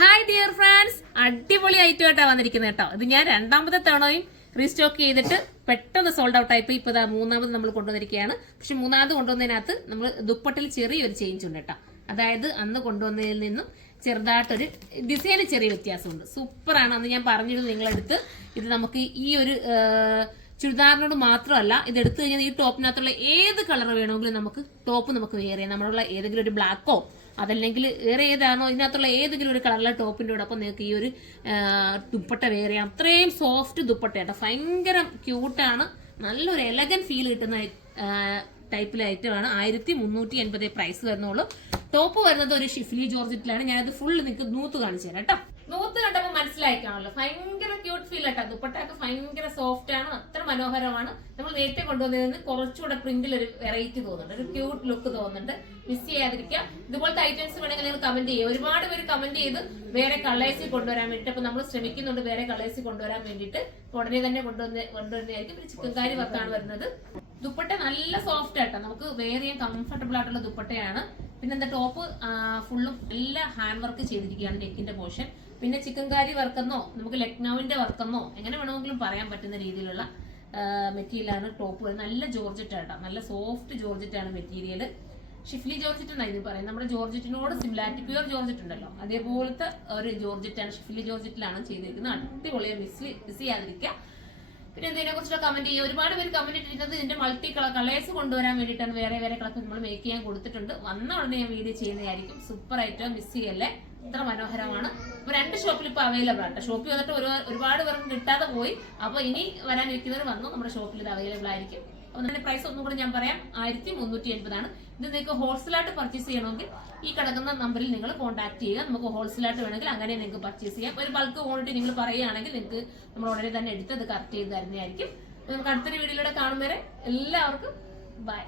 Hi dear friends, അടിപൊളി item ആയിട്ടാണ് വന്നിരിക്കുന്നത് കേട്ടോ. ഇത് ഞാൻ രണ്ടാമത്തെ തവണയും റീസ്റ്റോക്ക് ചെയ്തിട്ട് പെട്ടെന്ന് സോൾഡ് ഔട്ട് ആയിപ്പോ ഇപ്പൊ മൂന്നാമത് നമ്മൾ കൊണ്ടുവന്നിരിക്കുകയാണ്. പക്ഷെ മൂന്നാമത് കൊണ്ടുവന്നതിനകത്ത് നമ്മൾ ദുപ്പട്ടിൽ ചെറിയൊരു ചേഞ്ച് ഉണ്ട് കേട്ടോ. അതായത് അന്ന് കൊണ്ടുവന്നതിൽ നിന്നും ചെറുതായിട്ടൊരു ഡിസൈന് ചെറിയ വ്യത്യാസമുണ്ട്. സൂപ്പറാണ്. അന്ന് ഞാൻ പറഞ്ഞിരുന്നു നിങ്ങളെടുത്ത് ഇത് നമുക്ക് ഈ ഒരു ചുരിദാറിനോട് മാത്രമല്ല, ഇത് എടുത്തു കഴിഞ്ഞാൽ ഈ ടോപ്പിനകത്തുള്ള ഏത് കളർ വേണമെങ്കിലും നമുക്ക് ടോപ്പ് നമുക്ക് വെയർ ചെയ്യാം. നമ്മളുള്ള ഏതെങ്കിലും ഒരു ബ്ലാക്കോ അതല്ലെങ്കിൽ വേറെ ഏതാണോ ഇതിനകത്തുള്ള ഏതെങ്കിലും ഒരു കളറിലെ ടോപ്പിൻ്റെ കൂടെ അപ്പം നിങ്ങൾക്ക് ഈ ഒരു ദുപ്പട്ട വെയർ ചെയ്യാം. അത്രയും സോഫ്റ്റ് ദുപ്പട്ട കേട്ടോ. ഭയങ്കര ക്യൂട്ടാണ്. നല്ലൊരു എലഗൻ ഫീൽ കിട്ടുന്ന ടൈപ്പിലെ ഐറ്റമാണ്. 1380 പ്രൈസ് വരുന്നുള്ളൂ. ടോപ്പ് വരുന്നത് ഒരു ഷിഫ്ലി ജോർജറ്റിലാണ്. ഞാനത് ഫുൾ നിങ്ങൾക്ക് നൂത്ത് കാണിച്ചു തരാം കേട്ടോ. നൂത്ത് കണ്ടപ്പോൾ മനസ്സിലായിക്കാണല്ലോ, ഭയങ്കര ക്യൂട്ട് ഫീൽ കേട്ടോ. ദുപ്പട്ടയൊക്കെ ഭയങ്കര സോഫ്റ്റ് ആണ്, അത്ര മനോഹരമാണ്. നമ്മൾ നേരത്തെ കൊണ്ടുവന്നതിന് കുറച്ചുകൂടെ പ്രിന്റിൽ ഒരു വെറൈറ്റി തോന്നുന്നുണ്ട്, ഒരു ക്യൂട്ട് ലുക്ക് തോന്നുന്നുണ്ട്. മിസ് ചെയ്യാതിരിക്കുക. ഇതുപോലത്തെ ഐറ്റംസ് വേണമെങ്കിൽ നിങ്ങൾ കമന്റ് ചെയ്യുക. ഒരുപാട് പേര് കമന്റ് ചെയ്ത് വേറെ കളേഴ്സിൽ കൊണ്ടുവരാൻ വേണ്ടിയിട്ട്. അപ്പൊ നമ്മൾ ശ്രമിക്കുന്നുണ്ട് വേറെ കളേഴ്സിൽ കൊണ്ടുവരാൻ വേണ്ടിയിട്ട്. ഉടനെ തന്നെ കൊണ്ടുവരുന്നതായിരിക്കും. പിന്നെ ചിക്കൻ കാരി വർക്കാണ് വരുന്നത്. ദുപ്പട്ട നല്ല സോഫ്റ്റ് ആട്ടോ, നമുക്ക് വെയർ ചെയ്യാൻ കംഫർട്ടബിൾ ആയിട്ടുള്ള ദുപ്പട്ടയാണ്. പിന്നെ എന്താ ടോപ്പ് ഫുള്ളും നല്ല ഹാൻഡ് വർക്ക് ചെയ്തിരിക്കുകയാണ്, നെക്കിന്റെ പോർഷൻ. പിന്നെ ചിക്കൻ കാരി വർക്കെന്നോ നമുക്ക് ലക്നൌവിന്റെ വർക്കെന്നോ എങ്ങനെ വേണമെങ്കിലും പറയാൻ പറ്റുന്ന രീതിയിലുള്ള മെറ്റീരിയലാണ് ടോപ്പ് വരുന്നത്. നല്ല ജോർജറ്റ് ആട്ടോ, നല്ല സോഫ്റ്റ് ജോർജറ്റ് ആണ് മെറ്റീരിയൽ. ഷിഫ്ലി ജോർജറ്റ് എന്നാണ് ഇത് പറയുന്നത്. നമ്മുടെ ജോർജറ്റിനോട് സിമിലാരിറ്റി, പ്യുവർ ജോർജറ്റ് ഉണ്ടല്ലോ അതേപോലത്തെ ഒരു ജോർജറ്റാണ്, ഷിഫ്ലി ജോർജറ്റിലാണ് ചെയ്തിരിക്കുന്നത്. അടിപൊളിയെ മിസ് ചെയ്യാതിരിക്കുക. പിന്നെ ഇതിനെ കുറിച്ചുള്ള കമന്റ് ചെയ്യുക. ഒരുപാട് പേര് കമന്റ് ഇട്ടിരുന്നത് ഇതിന്റെ മൾട്ടി കളേഴ്സ് കൊണ്ടുവരാൻ വേണ്ടിയിട്ടാണ്. വേറെ കളർ നമ്മൾ മേക്ക് ചെയ്യാൻ കൊടുത്തിട്ടുണ്ട്. വന്ന ഉടനെ ഞാൻ വീഡിയോ ചെയ്യുന്നതായിരിക്കും. സൂപ്പർ ആയിട്ട് മിസ് ചെയ്യല്ലേ, ഇത്ര മനോഹരമാണ്. ഇപ്പൊ 2 ഷോപ്പിൽ ഇപ്പൊ അവൈലബിൾ ആട്ടോ. ഷോപ്പിൽ വന്നിട്ട് ഒരുപാട് പേർക്ക് കിട്ടാതെ പോയി. അപ്പൊ ഇനി വരാനിരിക്കുന്നവർ വന്നു, നമ്മുടെ ഷോപ്പിൽ ഇത് അവൈലബിൾ ആയിരിക്കും. അപ്പൊ നമ്മുടെ പ്രൈസ് ഒന്നും കൂടെ ഞാൻ പറയാം, 1380 ആണ്. ഇത് നിങ്ങൾക്ക് ഹോൾസെയിലായിട്ട് പർച്ചേസ് ചെയ്യണമെങ്കിൽ ഈ കിടക്കുന്ന നമ്പറിൽ നിങ്ങൾ കോൺടാക്ട് ചെയ്യുക. നമുക്ക് ഹോൾസെയിലായിട്ട് വേണമെങ്കിൽ അങ്ങനെ നിങ്ങൾക്ക് പർച്ചേസ് ചെയ്യാം. ഒരു ബൾക്ക് ക്വാണ്ടിറ്റി നിങ്ങൾ പറയുകയാണെങ്കിൽ നിങ്ങൾക്ക് നമ്മൾ ഉടനെ തന്നെ എടുത്ത് അത് കറക്റ്റ് ചെയ്ത് തരുന്നതായിരിക്കും. നമുക്ക് അടുത്തൊരു വീഡിയോയിലൂടെ കാണും വരെ എല്ലാവർക്കും ബൈ.